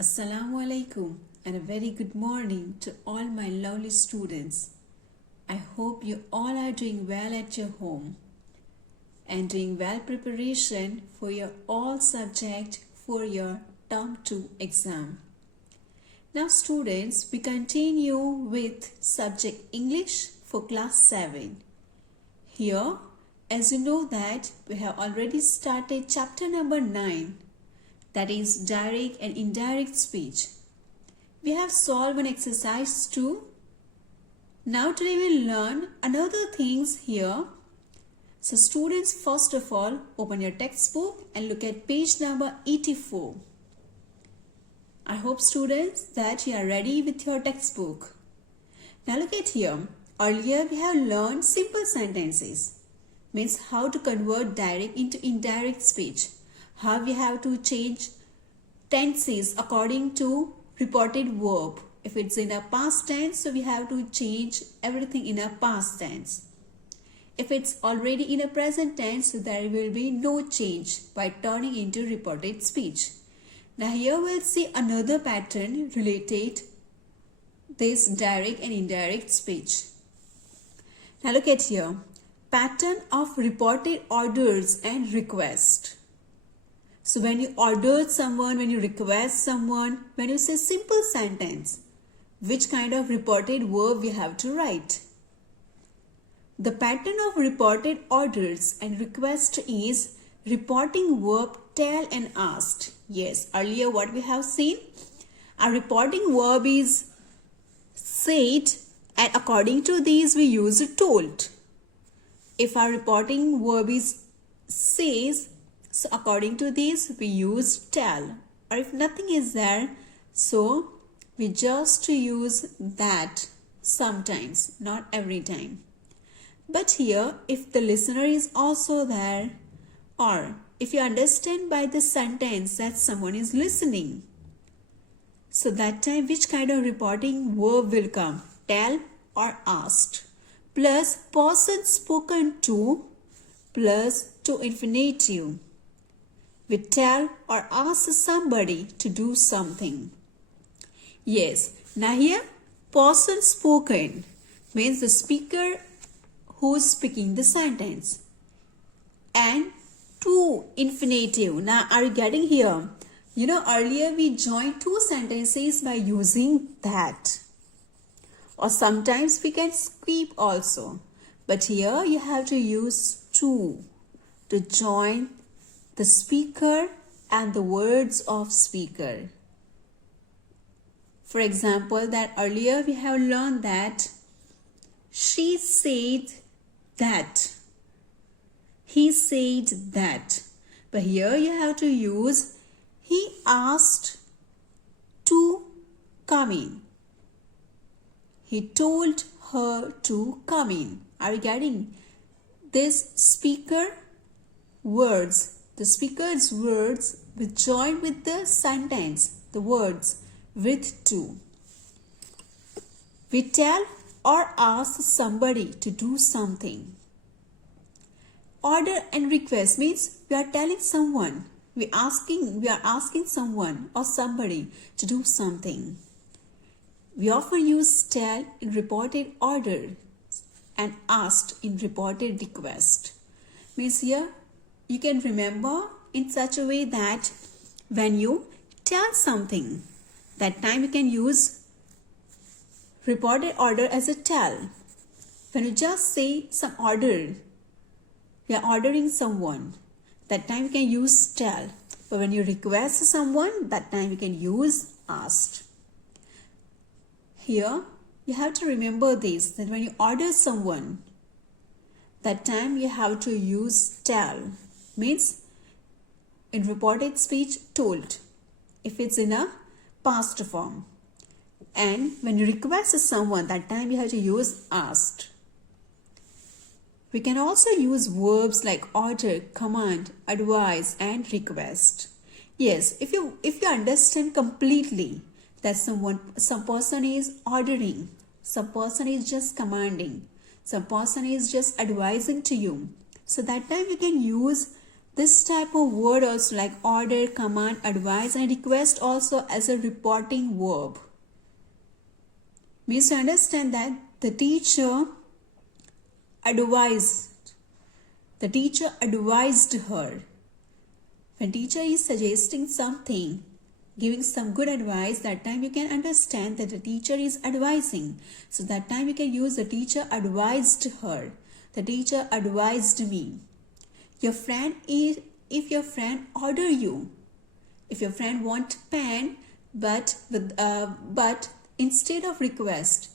Assalamu alaikum and a very good morning to all my lovely students. I hope you all are doing well at your home and doing well preparation for your all subject for your term 2 exam. Now students, we continue with subject English for class 7. Here, as you know that we have already started chapter number 9, that is direct and indirect speech. We have solved one exercise 2. Now today we'll learn another things here. So students, first of all, open your textbook and look at page number 84. I hope students that you are ready with your textbook. Now look at here. Earlier we have learned simple sentences. Means how to convert direct into indirect speech. How we have to change tenses according to reported verb. If it's in a past tense, so we have to change everything in a past tense. If it's already in a present tense, so there will be no change by turning into reported speech. Now here we'll see another pattern related this direct and indirect speech. Now look at here. Pattern of reported orders and request. So when you order someone, when you request someone, when you say simple sentence, which kind of reported verb we have to write? The pattern of reported orders and request is reporting verb tell and asked. Yes, earlier what we have seen, a reporting verb is said and according to these we use told. If our reporting verb is says, so according to this we use tell, or if nothing is there, so we just use that sometimes, not every time. But here if the listener is also there, or if you understand by the sentence that someone is listening, so that time which kind of reporting verb will come? Tell or asked plus person spoken to plus to infinitive. We tell or ask somebody to do something. Yes, now here person spoken means the speaker who is speaking the sentence. And to infinitive. Now are you getting here? You know earlier we joined two sentences by using that. Or sometimes we can skip also. But here you have to use to join the speaker and the words of speaker. For example, that earlier we have learned that she said that, he said that. But here you have to use he asked to come in. He told her to come in. Are you getting? This speaker words, the speaker's words will join with the sentence, the words with to. We tell or ask somebody to do something. Order and request means we are telling someone, we are asking someone or somebody to do something. We often use tell in reported order and asked in reported request. Means here you can remember in such a way that when you tell something, that time you can use reported order as a tell. When you just say some order, you are ordering someone, that time you can use tell. But when you request someone, that time you can use asked. Here you have to remember this, that when you order someone, that time you have to use tell. Means in reported speech told if it's in a past form. And when you request someone, that time you have to use asked. We can also use verbs like order, command, advise and request. Yes, if you understand completely that some person is ordering, some person is just commanding, some person is just advising to you, so that time you can use This type of word also like order, command, advise and request also as a reporting verb. Means to understand that the teacher advised her. When teacher is suggesting something, giving some good advice, that time you can understand that the teacher is advising. So that time you can use the teacher advised her. The teacher advised me. If your friend order you, if your friend want pen, but instead of request,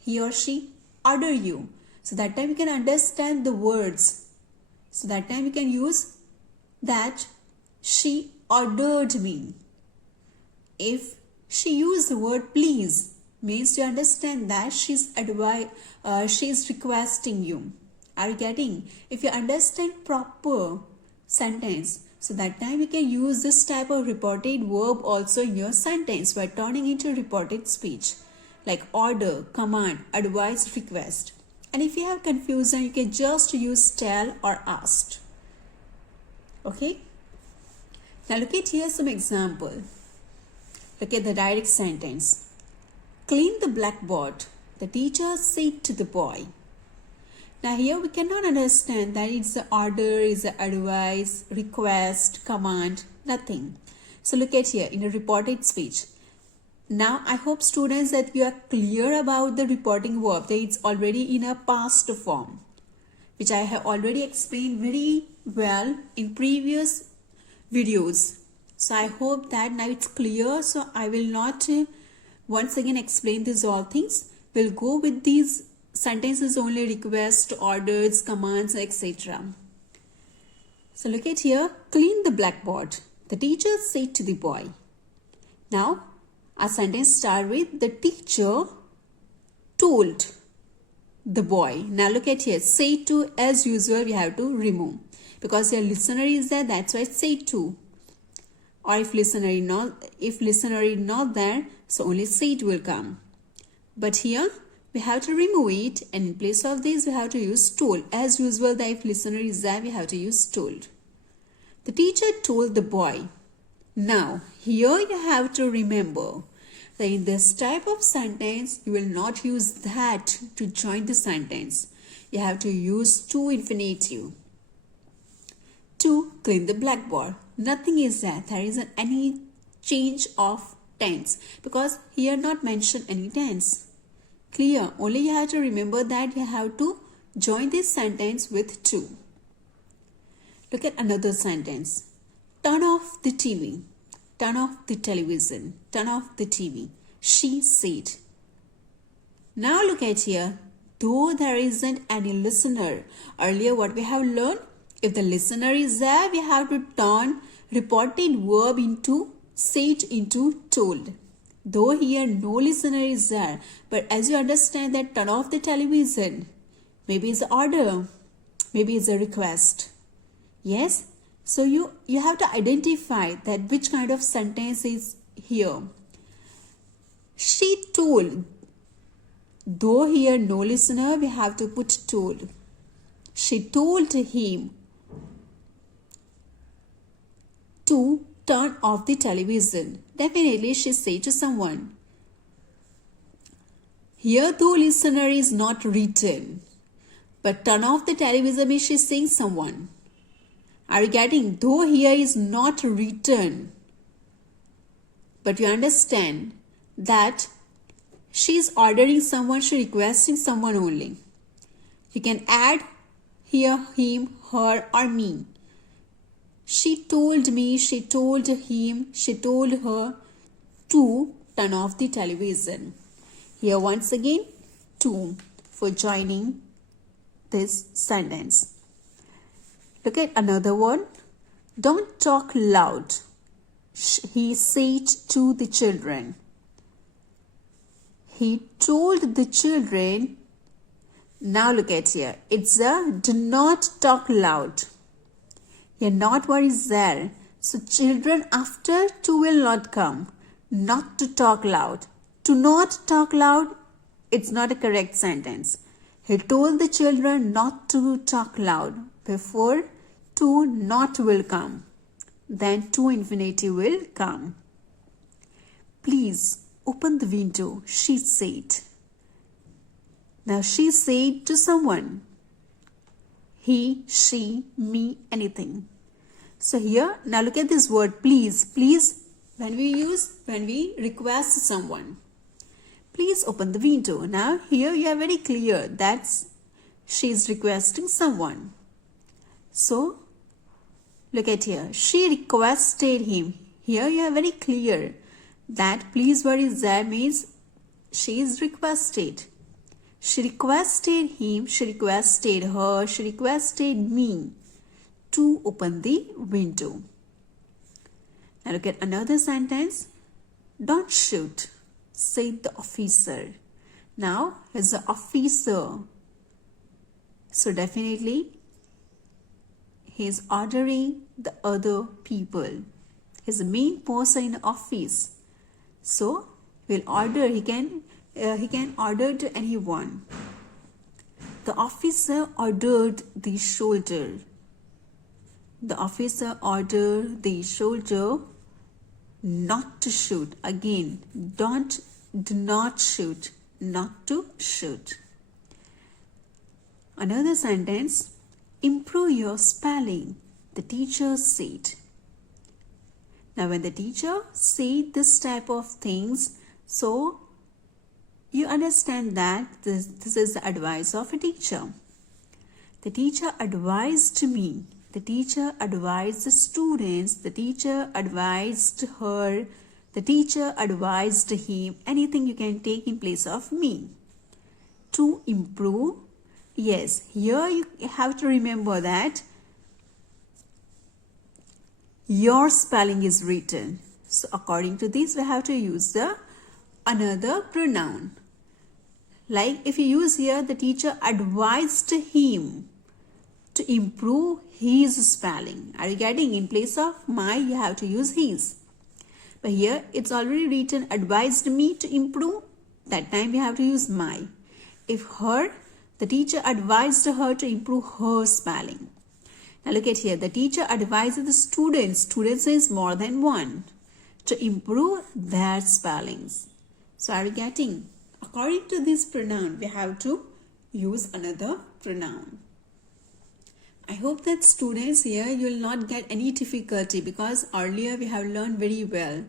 he or she order you. So that time you can understand the words. So that time you can use that she ordered me. If she used the word please, means you understand that she's requesting you. Are you getting? If you understand proper sentence, so that time you can use this type of reported verb also in your sentence by turning into reported speech, like order, command, advise, request. And if you have confusion, you can just use tell or asked. Okay? Now look at here some example. Look at the direct sentence. Clean the blackboard, the teacher said to the boy. Now here we cannot understand that it's the order, is the advice, request, command, nothing. So look at here in a reported speech. Now I hope students that you are clear about the reporting verb, that it's already in a past form, which I have already explained very well in previous videos. So I hope that now it's clear. So I will not once again explain these all things. We'll go with these sentences only: request, orders, commands, etc. So look at here. Clean the blackboard, the teacher said to the boy. Now our sentence start with the teacher told the boy. Now look at here. Say to, as usual, we have to remove because your listener is there. That's why say to. Or if listener is not there, so only say it will come. But here we have to remove it, and in place of this we have to use told. As usual, that if listener is there, we have to use told. The teacher told the boy. Now here you have to remember that in this type of sentence you will not use that to join the sentence. You have to use to infinitive. To clean the blackboard. Nothing is there. There isn't any change of tense because here not mentioned any tense. Clear? Only you have to remember that you have to join this sentence with to. Look at another sentence. Turn off the TV. Turn off the television. Turn off the TV. She said. Now look at here. Though there isn't any listener. Earlier what we have learned? If the listener is there, we have to turn reported verb into said into told. Though here no listener is there, but as you understand that turn off the television, maybe it's an order, maybe it's a request. Yes? So you have to identify that which kind of sentence is here. She told. Though here no listener, we have to put told. She told him to turn off the television. Definitely she said to someone. Here though listener is not written, but turn off the television means she's saying someone. Are you getting? Though here is not written, but you understand that she is ordering someone, she requesting someone only. You can add here him, her or me. She told me, she told him, she told her to turn off the television. Here once again, to for joining this sentence. Look at another one. Don't talk loud, he said to the children. He told the children. Now look at here. It's a do not talk loud. Here not what is there. So children after to will not come. Not to talk loud. To not talk loud, it's not a correct sentence. He told the children not to talk loud. Before to not will come. Then to infinitive will come. Please open the window, she said. Now she said to someone. He, she, me, anything. So here, now look at this word please. Please, when we request someone. Please open the window. Now here you are very clear that she is requesting someone. So look at here. She requested him. Here you are very clear that please what is that means she is requested. She requested him, she requested her, she requested me to open the window. Now look at another sentence. Don't shoot, said the officer. Now he's the officer. So definitely he is ordering the other people. He's the main person in the office. So he can order to anyone. The officer ordered the soldier. The officer ordered the soldier not to shoot. Again, do not shoot, not to shoot. Another sentence, improve your spelling, the teacher said. Now when the teacher said this type of things, so you understand that this is the advice of a teacher. The teacher advised me. The teacher advised the students. The teacher advised her. The teacher advised him. Anything you can take in place of me. To improve. Yes, here you have to remember that your spelling is written. So according to this, we have to use the another pronoun. Like if you use here, the teacher advised him to improve his spelling. Are you getting? In place of my, you have to use his. But here it's already written advised me to improve. That time you have to use my. If her, the teacher advised her to improve her spelling. Now look at here. The teacher advised the students. Students is more than one. To improve their spellings. So are you getting? According to this pronoun, we have to use another pronoun. I hope that students here, you will not get any difficulty because earlier we have learned very well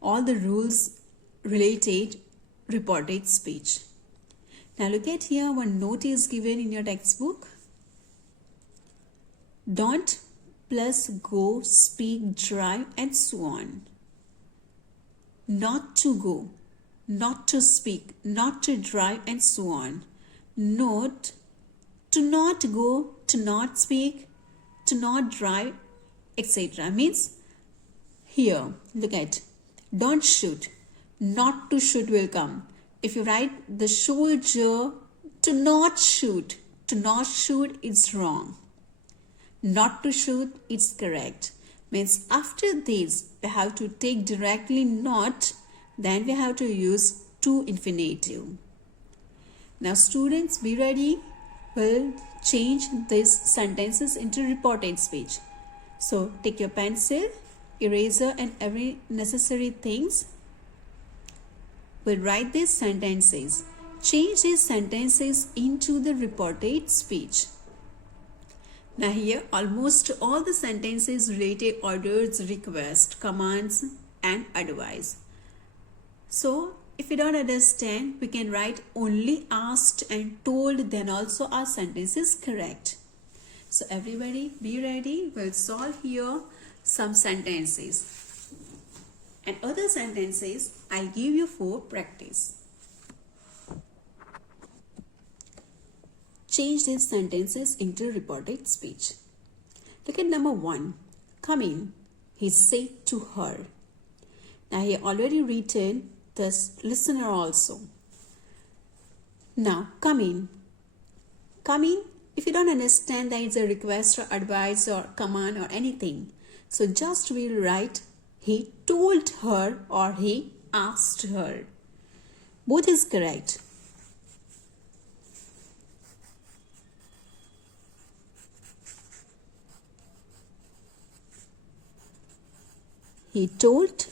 all the rules related reported speech. Now look at here, one note is given in your textbook. Don't plus go, speak, drive and so on. Not to go, not to speak, not to drive and so on. Note, to not go, to not speak, to not drive, etc. Means here, look at, don't shoot, not to shoot will come. If you write the soldier to not shoot is wrong. Not to shoot is correct. Means after this, we have to take directly not, then we have to use to infinitive. Now students, be ready. We'll change these sentences into reported speech. So take your pencil, eraser and every necessary things. We'll write these sentences. Change these sentences into the reported speech. Now here almost all the sentences related orders, request, commands and advice. So if you don't understand, we can write only asked and told, then also our sentence is correct. So everybody be ready. We'll solve here some sentences. And other sentences I'll give you for practice. Change these sentences into reported speech. Look at number 1. Come in, he said to her. Now he already written this listener also. Now come in. Come in. If you don't understand that it's a request or advice or command or anything, so just we'll write he told her or he asked her. Both is correct. He told,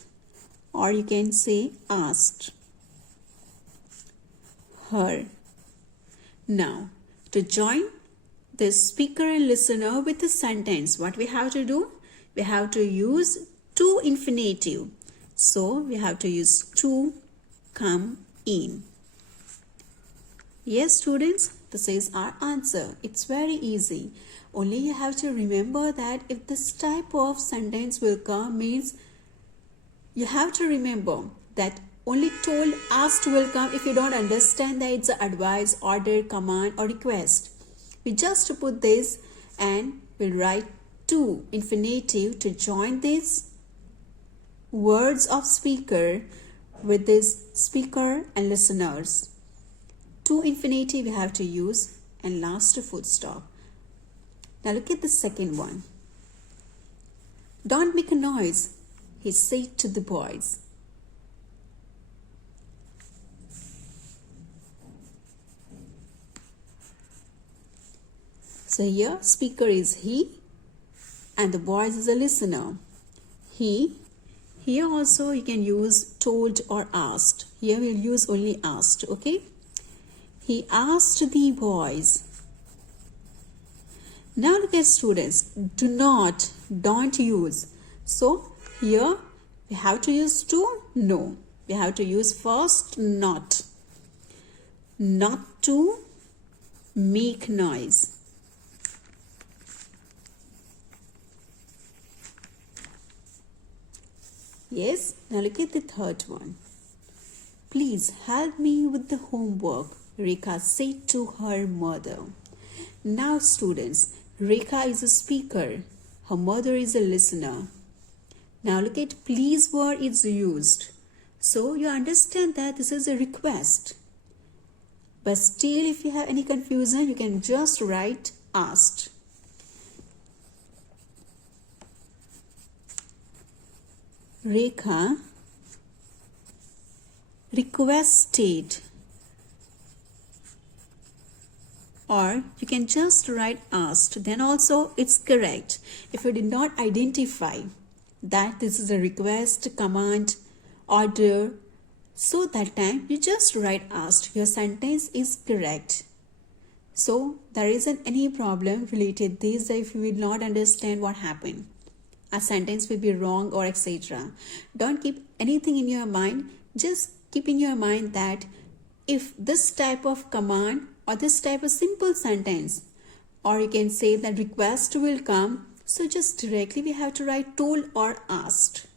or you can say asked her. Now, to join the speaker and listener with a sentence, what we have to do? We have to use to infinitive. So, we have to use to come in. Yes, students, this is our answer. It's very easy. Only you have to remember that if this type of sentence will come, means you have to remember that only told, asked will come if you don't understand that it's an advice, order, command or request. We just put this and we'll write to infinitive to join these words of speaker with this speaker and listeners. To infinitive we have to use and last full stop. Now look at the second one. Don't make a noise, he said to the boys. So here speaker is he and the boys is a listener. He, here also you can use told or asked. Here we'll use only asked, okay? He asked the boys. Now look at students, do not, don't use. So here we have to use to, no. We have to use first not. Not to make noise. Yes, now look at the third one. Please help me with the homework, Rekha said to her mother. Now students, Rekha is a speaker. Her mother is a listener. Now look at please word is used. So you understand that this is a request. But still if you have any confusion, you can just write asked. Rekha requested, or you can just write asked, then also it's correct. If you did not identify that this is a request, command, order, so that time you just write asked. Your sentence is correct. So there isn't any problem related this if you will not understand what happened. A sentence will be wrong or etc. Don't keep anything in your mind. Just keep in your mind that if this type of command or this type of simple sentence, or you can say that request will come, so just directly we have to write told or asked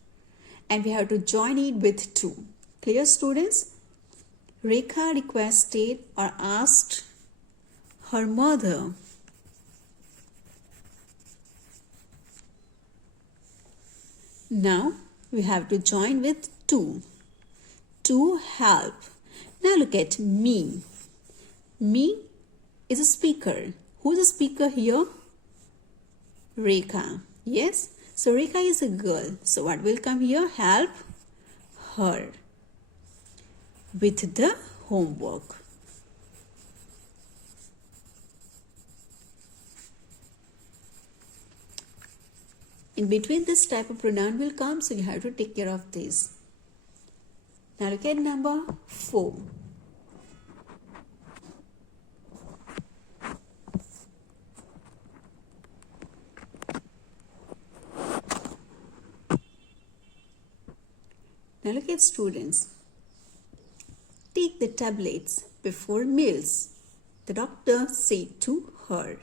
and we have to join it with to. Clear students? Rekha requested or asked her mother. Now we have to join with to help. Now look at me. Me is a speaker. Who's a speaker here? Rekha. Yes. So Rekha is a girl. So what will come here? Help her with the homework. In between this type of pronoun will come, so you have to take care of this. Now look at number 4. Now look at students. Take the tablets before meals, the doctor said to her.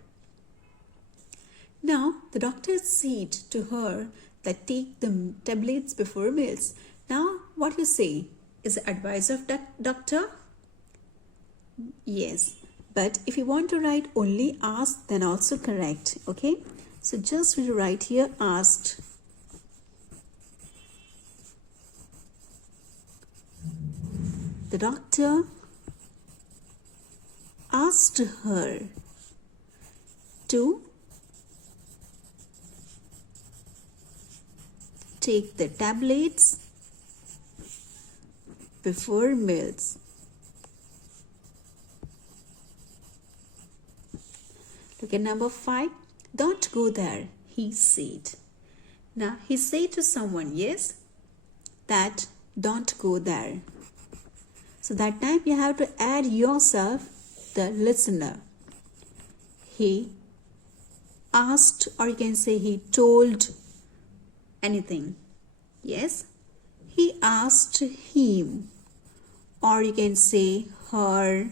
Now, the doctor said to her that take the tablets before meals. Now, what you say? Is the advice of that doctor? Yes. But if you want to write only asked, then also correct. Okay? So, just we write here asked. The doctor asked her to take the tablets before meals. Look at number 5. Don't go there, he said. Now he said to someone, yes, that don't go there. So that time you have to add yourself, the listener. He asked, or you can say he told anything. Yes, he asked him, or you can say her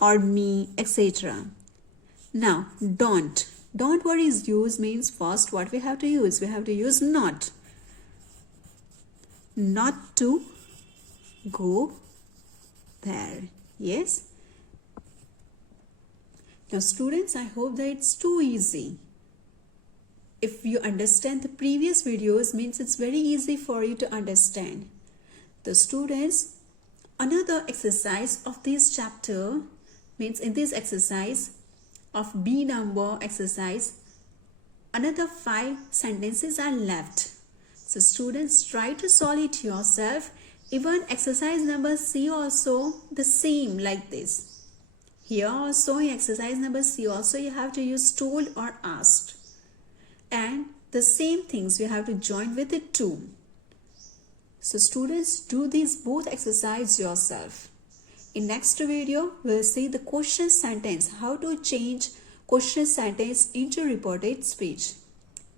or me, etc. Now don't word is used means first what we have to use? We have to use not to go there. Yes. Now students, I hope that it's too easy. If you understand the previous videos, means it's very easy for you to understand. The students, another exercise of this chapter means in this exercise of B number exercise, another 5 sentences are left. So students, try to solve it yourself. Even exercise number C also the same like this. Here also in exercise number C also you have to use told or asked. And the same things you have to join with it too. So students, do these both exercise yourself. In next video, we'll see the question sentence, how to change question sentence into reported speech.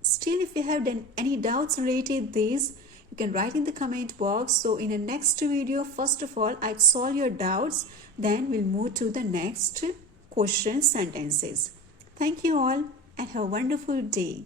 Still, if you have done any doubts related this, you can write in the comment box. So in the next video, first of all, I'll solve your doubts. Then we'll move to the next question sentences. Thank you all and have a wonderful day.